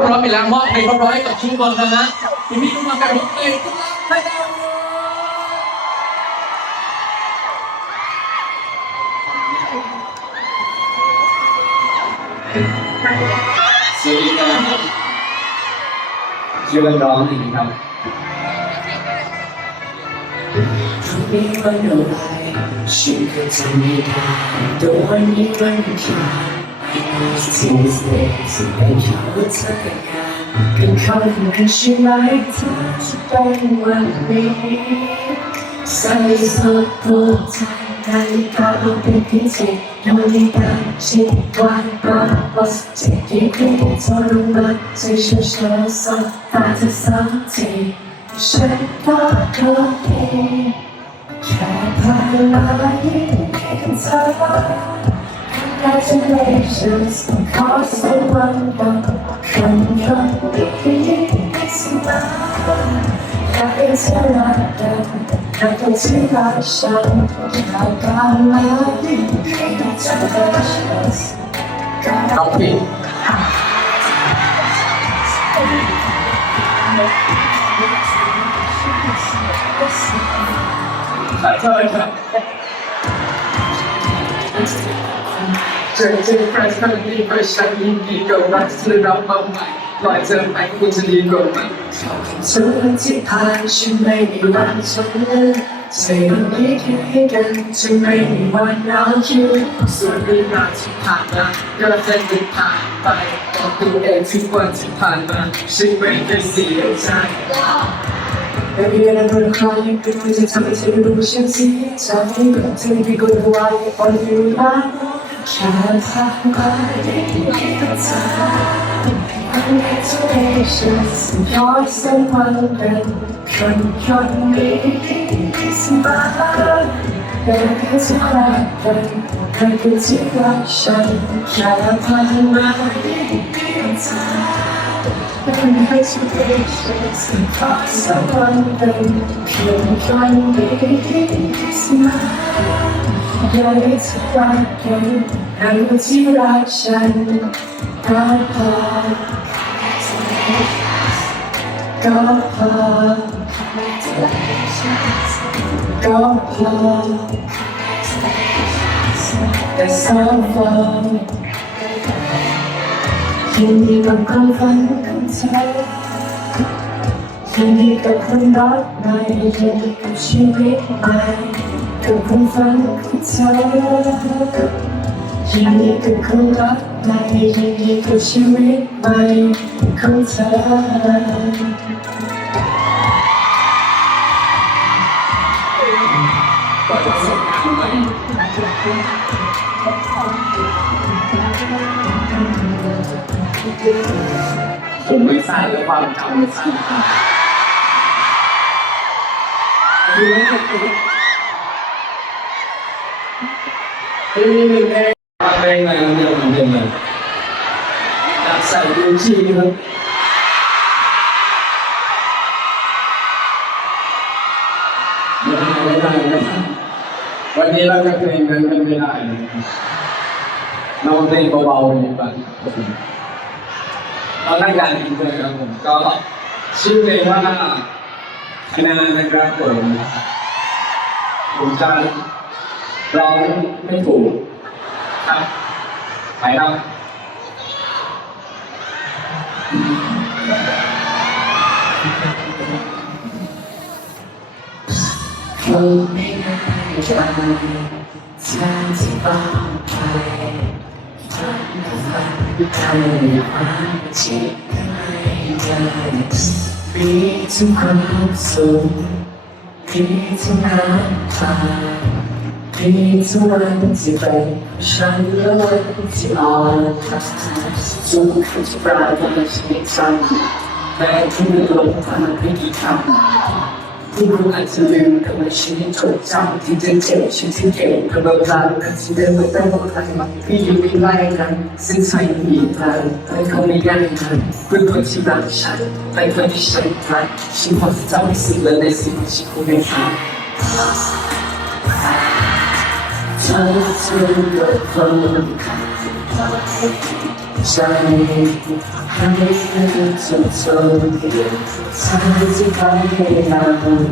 พร้อมไปแล้วมอบเพลงพร้อมๆให้กับทุกคนนะฮะที่มีทุกคนกับทุกเพลงทุกท่านให้ได้สวัสดีครับชื่อวันร้องจริงๆครับพรุ่งนี้วันอะไรฉันก็จะไม่ได้แต่วันนี้วันอั งคาร Tuesday สิ่งที่เขาเธอแต่งงานเป็นเขาของกันใช่ไหมเธอจะเป็นวันนี้ใส่สดโปรดทางนาฬิกาเป็นพิเศษนาฬิกาชิดวันก็วัสเจ็ดที่ขึ้นทรมานใจฉันเชื่อสดตาเธอสักทีฉันก็รู้ดีแค่ผ่านมายิ่งแค่กันเธอ Congratulations ขอสวัสดีคนคนดีสมาอยากเป็นเธอรักกันอยาก เป็นที่รักฉันอยาการะชันน้องพิงขอโทษครับเจอเจอใครสักทีเพระฉันยินดีกับรักที่เรามาใหม่ปล่อยเธอไปคุณจะดีกว่าไหมทุกวันที่ผ่านฉันไม่มีวันทนสิ่งนี้แค่ให้กันฉันไม่มีวันเอาอยู่ส่วนเรื่องราวที่ผ่านมาก็ได้เป็นผ่านไปบอกตัวเองทุกวันที่ผ่านมาฉันไม่ได้เสียใจ Baby, when I'm gonna cry, you could put it on me, take a look, she'll see it. Tell me, but tell me, be good, why you on you, man? Can't have my time. Congratulations, you're someone that can can be smile. Baby, it's happen, baby, it's russian. Can't have my time. Congratulations, you're someone that can can be smile. อยากให้เธอรักกันให้คนที่รักฉันก็พอก็พอก็พอแต่สองคนยินดีกับความฝันของเธอยินดีกับคนรักใหม่ยินดีกับชีวิตใหม่ กับความฝันขอเธอยินดีกับคนรักใหม่ยินดีกับชีวิตใหม่ของเธอก่อนจะส่งงานไหมผมไม่ทราบเลยความจำไม่ทราบดูไม่เป็นหนึ่งเพลย วกันเพลงอะไรอยากใส่ดูชีครับไม่ได้ไม่ได้ไม่ได้วันนี้เราจะเพลงนั้นกันไม่ได้เลยเราเพลงเบาๆดีกว่าเราได้การอินเตอร์ครับผมก็ชื่อเพลงว่าคณะนะครับผมผมจะ ร้องไม่ถูกครับไปครับคงไม่ง่ายใจทางที่ต้องไปทำฝันทำความจริงให้ได้มีทุกความสุขมีทุกน้ำตา มีทุกวันที่เป็นฉันและวันที่อ่อนล้าทุกที่ปรารถนาชีวิตฉันแม้ที่ไม่ลงทางไม่กี่คำที่รู้อาจจะลืมทำไมชีวิตถูกจำที่เจ็บเจ็บชีวิตที่เก่งกำลังรักกันที่เดินไม่ต้องบอกใครที่อยู่ไม่ไล่กันซึ่งใส่มีทางแต่เขาไม่ได้กันเพื่อนคนที่รักฉันแต่คนที่ฉันรักฉันพอจะจำไม่สิ่งเลยในสิ่งที่ฉันควรทำเธอเธอเกิดความรำคาญใจให้มันสุดโต่งทางที่คอยให้เวันที่เกินสิ่งที่เราทำเมื่อวันที่มักพี่ยวอย่างแบบแบบไม่ได้เพียงเธอฉันยังที่ที่เธอบอกความที่โซ่เธอแค่ว่าจะสอนแค่เรื่อคนที่รักฉันได้ไม่ได้ไปกับมันก่อนแค่ดีเท่าไรสักแค่ไหนฉันไม่ไหวฉันไม่พร้อมที่จะสลายฉันทำ ให้เติบโตใจให้มันสุดโต่งทางที่ไปได้ยาววัน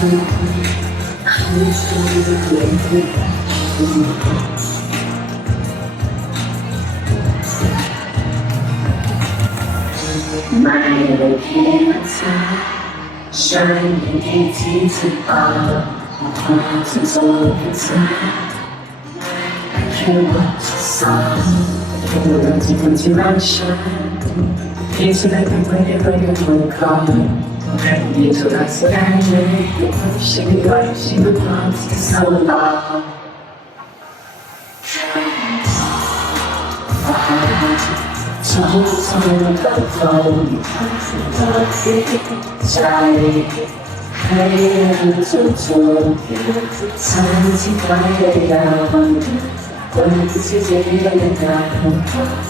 ที่จะได้ยาวสิ่งที่เราทำให้มันไม่ได้คื อเป็นคนที่อายุอันดีสิ่งที่มันจะได้สว่างเป็นวันนี้เป็นวันคืนเป็นวันที่เธอ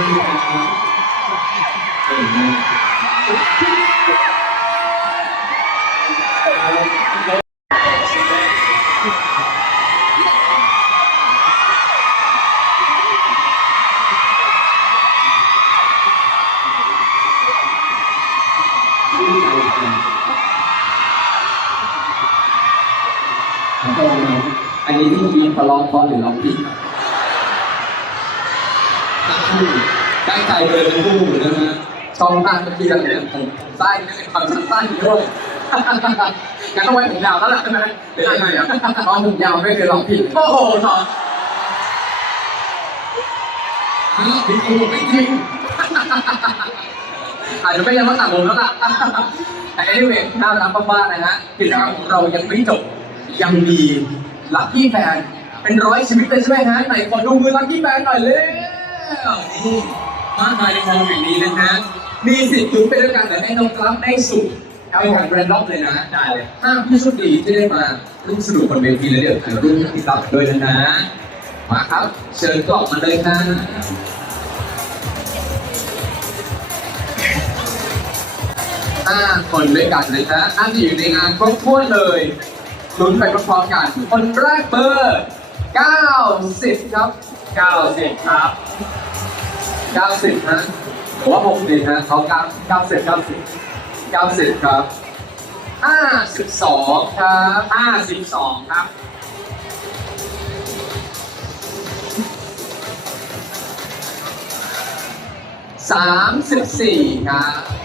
อไม่ได้ในวันที่ดีที่รักขอเสียใจบ้างมันไม่ได้ไม่ได้ครับเก่งมากชื่นใจจังขอโทษนะอันนี้ที่กินเขาร้องเพราะหรือร้องผิดครับทั้งหู ได้ใจเลยทั้งคู่นะฮะช่องทางเมื่อกี้เราเนี่ยผมผมใต้ไม่ได้ความสั้นๆด้วยงั้นต้องไว้ผมยาวแล้วล่ะใช่ไหมหรือยังไงอะตอนผมยาวไม่เคยร้องผิดโอ้โหเนาะจริงจริงไม่จริงอาจจะไม่ยังต้องตัดผมแล้วล่ะแต่ anyway น่ารักมากๆนะฮะกิจกรรมของเรายังไม่จบยังมีลัคกี้แฟนเป็นร้อยชีวิตเลยใช่ไหมฮะไหนขอดูมือลัคกี้แฟนหน่อยเลย มากมายในคลองแห่งนี้นะฮะ มีสิทธิ์ลุ้นไปด้วยกันแต่ให้น้องกราฟได้สุดเอาอย่างแรนดอมเลยนะได้เลยห้ามผู้โชคดีที่ได้มาร่วมสนุกบนเวทีแล้วเดี๋ยวถ่ายรูปให้ติดตามด้วยนะนะ มาครับ เชิญกล่องมาเลยนะห้าคนด้วยกันเลยนะอันที่อยู่ในงานครบถ้วนเลยลุ้นไปพร้อมๆกัน คนแรกเบอร์ 90 ครับ 90 ครับ 90ฮะผมว่า60ฮะเขา9 90 90 90 ครับ 52 ครับ52 ครับ 34 ครับ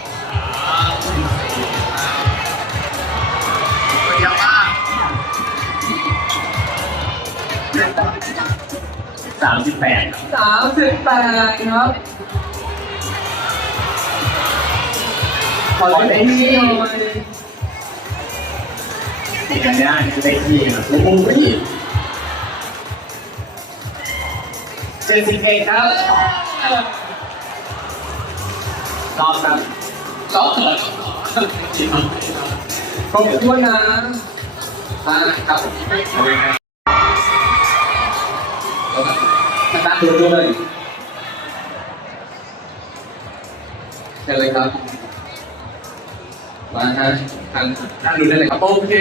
สามสิบแปด38ครับขอเป็นที่หน่อยติดกันได้ได้ที่ครับโอ้โหเจ็ดสิบเอ็ดครับรอบครับก็เกิดขอบคุณด้วยนะอ่าครับ ชนะดูด้วยเชิญเลยครับ มาฮะทางท่านดูได้เลยครับ โอเค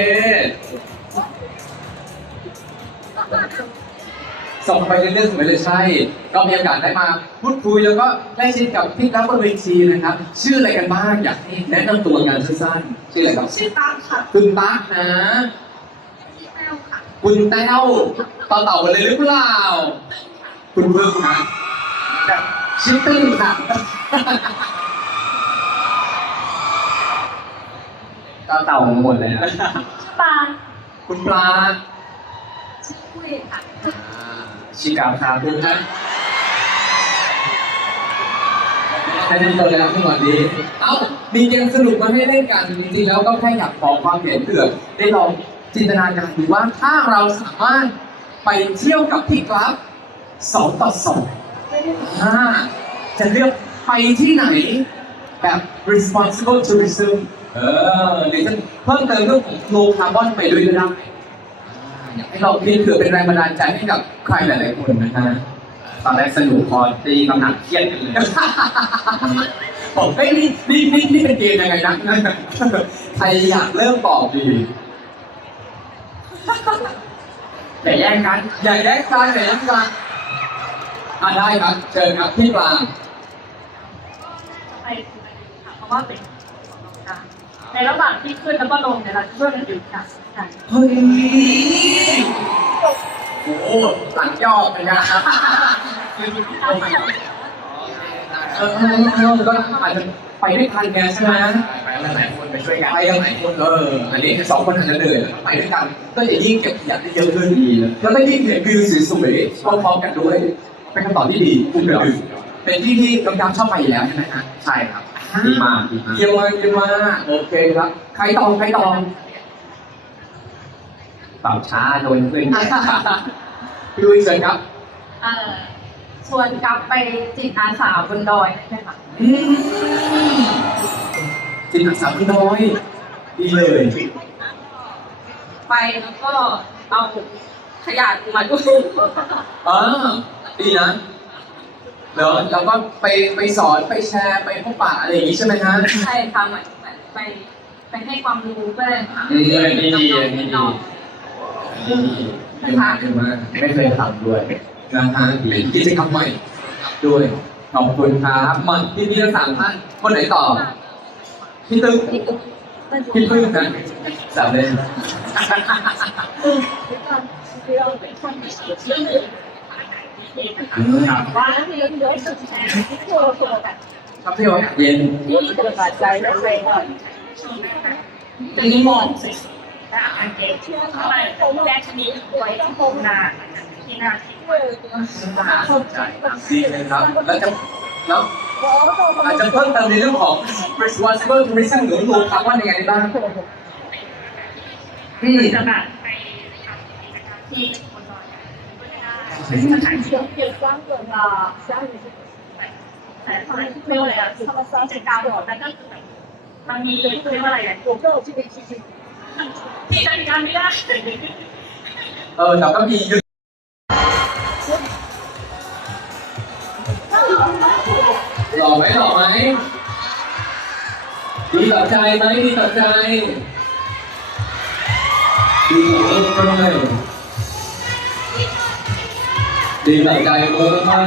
ส่งไปเรื่อยๆสมัยเลยใช่ ก็มีโอกาสได้มาพูดคุยแล้วก็ได้ชิดกับพี่กั๊บบนเวทีนะครับ ชื่ออะไรกันบ้างอยากให้แนะนำตัวงานสั้นๆชื่ออะไรครับ ชื่อตั๊กค่ะ คุณตั๊กนะแต้วค่ะคุณแต้วต่อเต่ากันเลยหรือเปล่า คุณเพิ่งนะชื่อตึ้งค่ะก็เต่าหมดเลยนะปลาคุณปลาชื่อคุยค่ะชิกาคาคุณฮะแนะนำตัวเลยครับคุณหวัดดี เอ้า มีเกมสนุกมาให้เล่นกัน จริงๆแล้วก็แค่อยากขอความเห็นเผื่อได้ลองจินตนาการดูว่าถ้าเราสามารถไปเที่ยวกับพี่กราฟ สองต่อสองอ่าจะเลือกไปที่ไหน แบบ responsible tourism เออหรือจะเพิ่มเติมเรื่องของ low carbon ไปด้วยก็ได้อ่าอยากให้เราคิดเผื่อเป็นแรงบันดาลใจให้กับใครหลายๆคนนะฮะตอนแรกสนุกพอตีคำหนักเครียดกันเลยผมเฮ้ยนี่นี่นี่นี่เป็นเกมยังไงนะใครอยากเริ่มบอกดีแต่แย่งกันอย่าแย้งกันอย่าแย้งกัน อ่าได้ครับ เชิญครับพี่ปลาไปค่ะเพราะว่าเป็นการในระหว่างที่ขึ้นแล้วก็ลงเนี่ยเราจะช่วยกันหยุดกันค่ะเฮ้ยโอ้โหหลังยอดเลยนะเออเออเออก็อาจจะไปด้วยกันไงใช่ไหมไปกันหลายคนไปช่วยกันไปกันหลายคนเอออันนี้สองคนอาจจะเหนื่อยไปด้วยกันก็จะยิ่งเก็บขยะได้เยอะขึ้นแล้วก็ยิ่งเห็นวิวสวยๆพร้อมๆกันด้วย เป็นคำตอบที่ดีคุณเดือเป็นที่ที่น้องดำชอบไปอยู่แล้วใช่ไหมฮะใช่ครับดีมากดีมากเยี่ยมมากเยี่ยมมากโอเคครับ ใครตองใครตองปรับช้าโดนเพื่อนพี่ลุยเชิญครับเอ่อชวนกลับไปจิตอาสาบนดอยได้ไหมคะอืมจิตอาสาพี่น้อยดีเลย ไปแล้วก็เอาขยะมาด้วยอ่า ดีนะเดี๋ยวเราก็ไปไปสอนไปแชร์ไปพบปะอะไรอย่างงี้ใช่ไหมฮะ ใช่ค่ะเหมือนเหมือนไปไปให้ความรู้ก็เลยค่ะอืมนี่ดีนี่ดี ดีมากดีมากไม่เคยทำด้วยนะฮะเป็นกิจกรรมใหม่ ด้วยขอบคุณครับมาพี่พี่ทั้งสามท่านคนไหนต่อพี่ตึ้งพี่พึ่งนะสามเลยว่าแล้วมีเยอะสุดแสนที่โชว์ตัวแบบชอบเที่ยวอากาศเย็นที่เกิดปัจจัยแล้วเยเป็นหมอกและอาการเก็บเชื่อเข้าไปแรกชนิดไว้ที่โคมนาที่นาที่น่าสนใจดีเลยครับ แล้วจะแล้วอาจจะเพิ่มเติมในเรื่องของ responsible tourism หรือ low carbon ยังไงบ้างอืมจะแบบไปทำกิจกรรมที่บนดอยก็ได้เชื่อเกี่ยวกับเรื่องอ่าแต่ทำไมเรียกว่าอะไรอะธรรมศาสตร์กิจกรรมแล้วก็คือแบบมันมีเรียกว่าอะไรอะที่จัดการไม่ได้เออแต่ก็มียุทธหล่อไหมหล่อไหมดีต่อใจไหมดีต่อใจดีต่อโลก ดีต่อใจโอ้มาก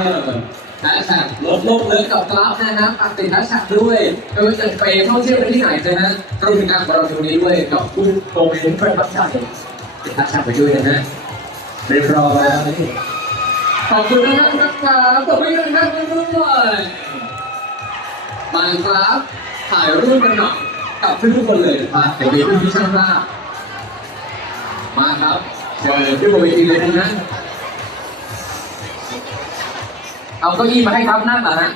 แฮชแท็กลดโลกเลิกกับกราฟนะครับฝากติดแฮชแท็กด้วยไม่ว่าจะไปท่องเที่ยวไปที่ไหนนะฮะรวมถึงงานของเราตรงนี้ด้วยกับคุณโมเมนต์ประทับใจติดแฮชแท็กไปด้วยนะฮะเรียบร้อยแล้วนี่ขอบคุณนะครับนะครับตบมือกันครับด้วยมาครับถ่ายรูปกันหน่อยกับทุกคนเลยนะครับเดี๋ยวมีพี่ช่างภาพมาครับเชิญขึ้นบวีเลยนะ เอาเก้าอี้มาให้ครับนั่งเหรอฮะ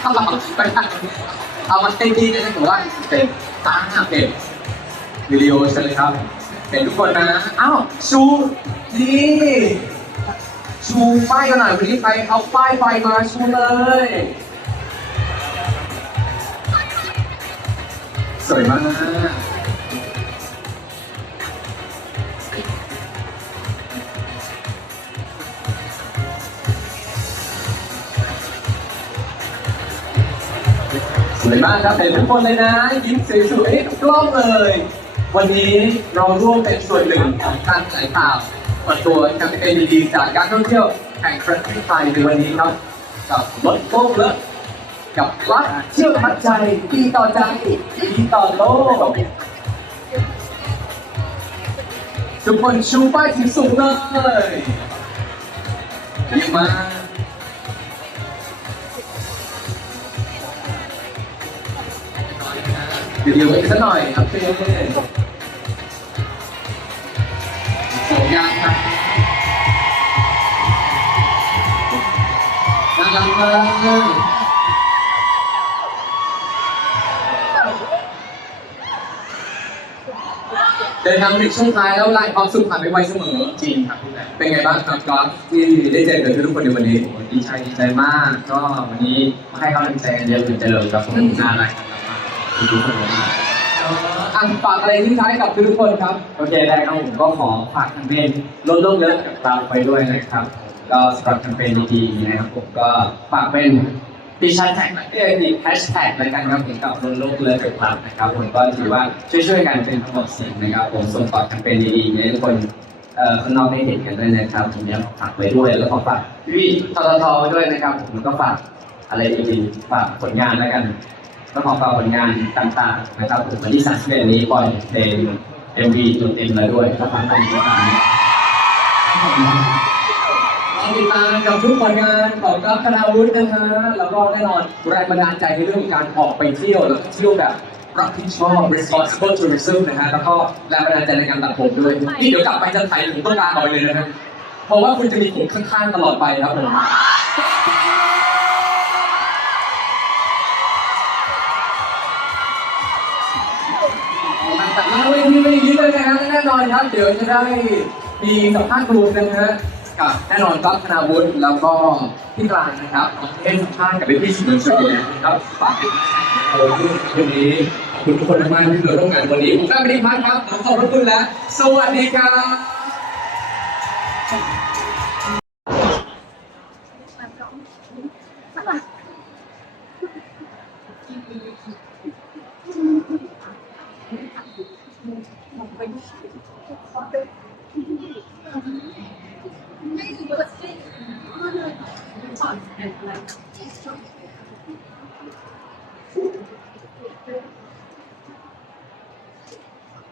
เอาไปนั่งเอามาเต้นที่นะผมว่าเป็นตาหน้าเป็นวิดีโอเชิญเลยครับ เป็นทุกคนนะอ้าวชูนี่ชูป้ายกันหน่อยวันนี้ใครเอาป้ายไฟมาชูเลยสวยมาก มากครับเห็นทุกคนเลยนะยิ้มสวยๆทุกล้องเลย วันนี้เราร่วมเป็นส่วนหนึ่งของการถลงข่าวเปิดตัวแคมเปญดีๆจากการท่องเที่ยวแห่งประเทศไทยในวันนี้ครับกับรถโลกเลิศกับรัฐเชื่อพัดใจดีต่อใจดีต่อโลกทุกคนชูป้ายถึงสูงเลยดีมาก เดี๋ยวเดี๋ยวอีกสักหน่อยครับเต้สองยางครับน่ารักมากเดินทางถึงช่วงท้ายแล้วลายความสุขผ่านไปไวเสมอ จริงครับพี่แหลมเป็นไงบ้างครับก๊อฟที่ได้เจอกับทุกคนในวันนี้ ดีใจดีใจมาก ก็วันนี้ให้กำลังใจกันเยอะเป็นเจริญครับผมน่ารักกันม ทุกคนมากอ่านฝากอะไรทิ้งท้ายกับทุกคนครับ โอเคได้ครับผมก็ขอฝากแคมเปญลดโลกเยอะกับเราไปด้วยนะครับ ก็สำหรับแคมเปญดีๆนะครับผมก็ฝากเป็นดิชันแท็กเอ้ยติแฮชแท็กแล้วกันครับผมกับลดโลกเลิกกับเรานะครับผมก็ถือว่าช่วยๆกันเป็นทั้งหมดสิ่งนะครับผมส่งต่อแคมเปญดีๆให้ทุกคนเอ่อข้างนอกได้เห็นกันด้วยนะครับผมอยากฝากไว้ด้วยแล้วก็ฝากพี่ทททไว้ด้วยนะครับผมก็ฝากอะไรดีๆฝากผลงานแล้วกัน ก็ขอฝากผลงานต่างๆนะครับผมวันที่31นี้ปล่อยเพลง MV ตัวเต็มแล้วด้วยก็ฝากคนติดตามเราติดตามกับทุกผลงานของกอล์ฟคณาวุฒินะฮะแล้วก็แน่นอนแรงบันดาลใจในเรื่องของการออกไปเที่ยวแล้วเที่ยวแบบรับผิดชอบ responsible tourism นะฮะ แล้วก็แรงบันดาลใจในการตัดผมด้วย นี่เดี๋ยวกลับไปจะถ่ผมต้องการเอาไปเลยนะฮะ เพราะว่าคุณจะมีผมข้างๆตลอดไปครับผม เวทีไม่ได้ยิ้มเลยนะฮะแน่นอนครับ เดี๋ยวจะได้มีสัมภาษณ์กลุ่มนะฮะกับแน่นอนครับคณาวุฒิแล้วก็พี่กลางนะครับเอ็นสัมภาษณ์กับพี่สื่อมวลชนนะครับฝากโอ้ยวันนี้คุณทุกคนมากที่มาร่วมงานวันนี้ผมได้ไม่ได้พักครับขอขอบพระคุณและสวัสดีครับ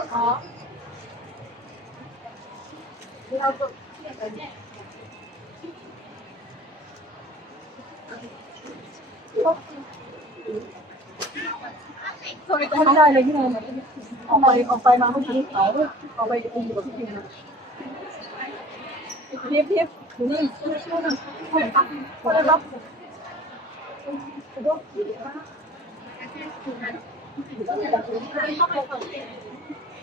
ไม่ได้เลยที่เราออกไปออกไปมาเมื่อกี้เขาออกไปดูกับพี่พิมนะเพี่พี่ดูนี่ช่วยหน่อยคนละรับ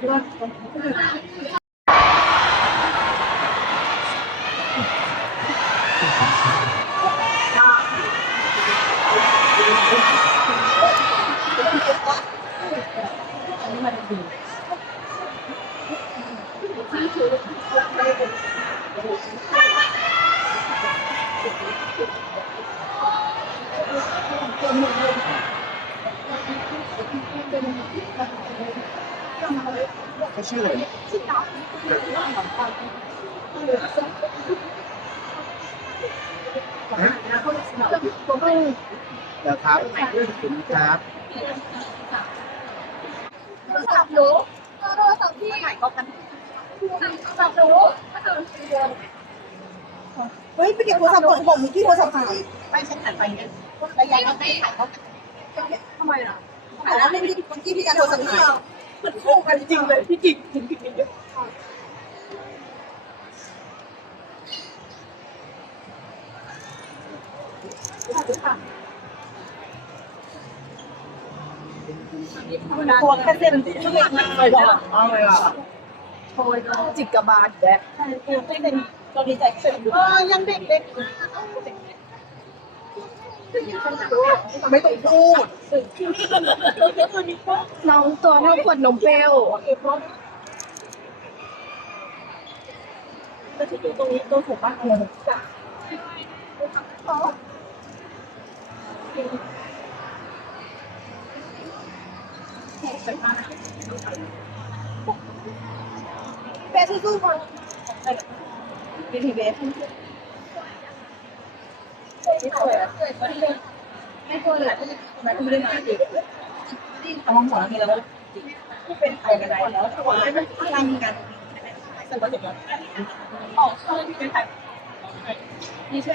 Gracias. เขาชื่ออะไรเนี่ย เดี๋ยวครับเรื่องถึงครับโทรศัพท์หนูโทรศัพท์พี่ถ่ายก็กันโทรศัพท์หนูเฮ้ยไปเก็บโทรศัพท์ก่อนบอกมึงที่โทรศัพท์หายไม่ฉันหันไปเนี่ยระยะก็ไม่ถ่ายเขาทำไมล่ะหายแล้วไม่ได้คนที่พี่การโทรศัพท์หายเหมือนคู่กันจริงเลยพี่จิกจริงจริง ตัวแค่เส้นที่เล็กมากเลยอะอะไรอะโอยจิกกระบาลแบ๊ใช่ไม่เป็นตอนนี้ใจเส้ออยังเด็กเด็กไม่ต้องพูดน้องตัวเท่าขวดนมเปรี้ยวจะที่อยู่ตรงนี้ตัวสูงมากเลยจ้ะ เบสสู้ๆก่อนบีทีเบสไม่สวยอะไม่สวยเลยทำไมคุณไม่ได้มาอีกต้องหัวมีแล้วเป็นใครกันได้แล้วถ้าว่าไม่ทำกันสมบัติออกเข้าที่เป็นใครนี่ใช่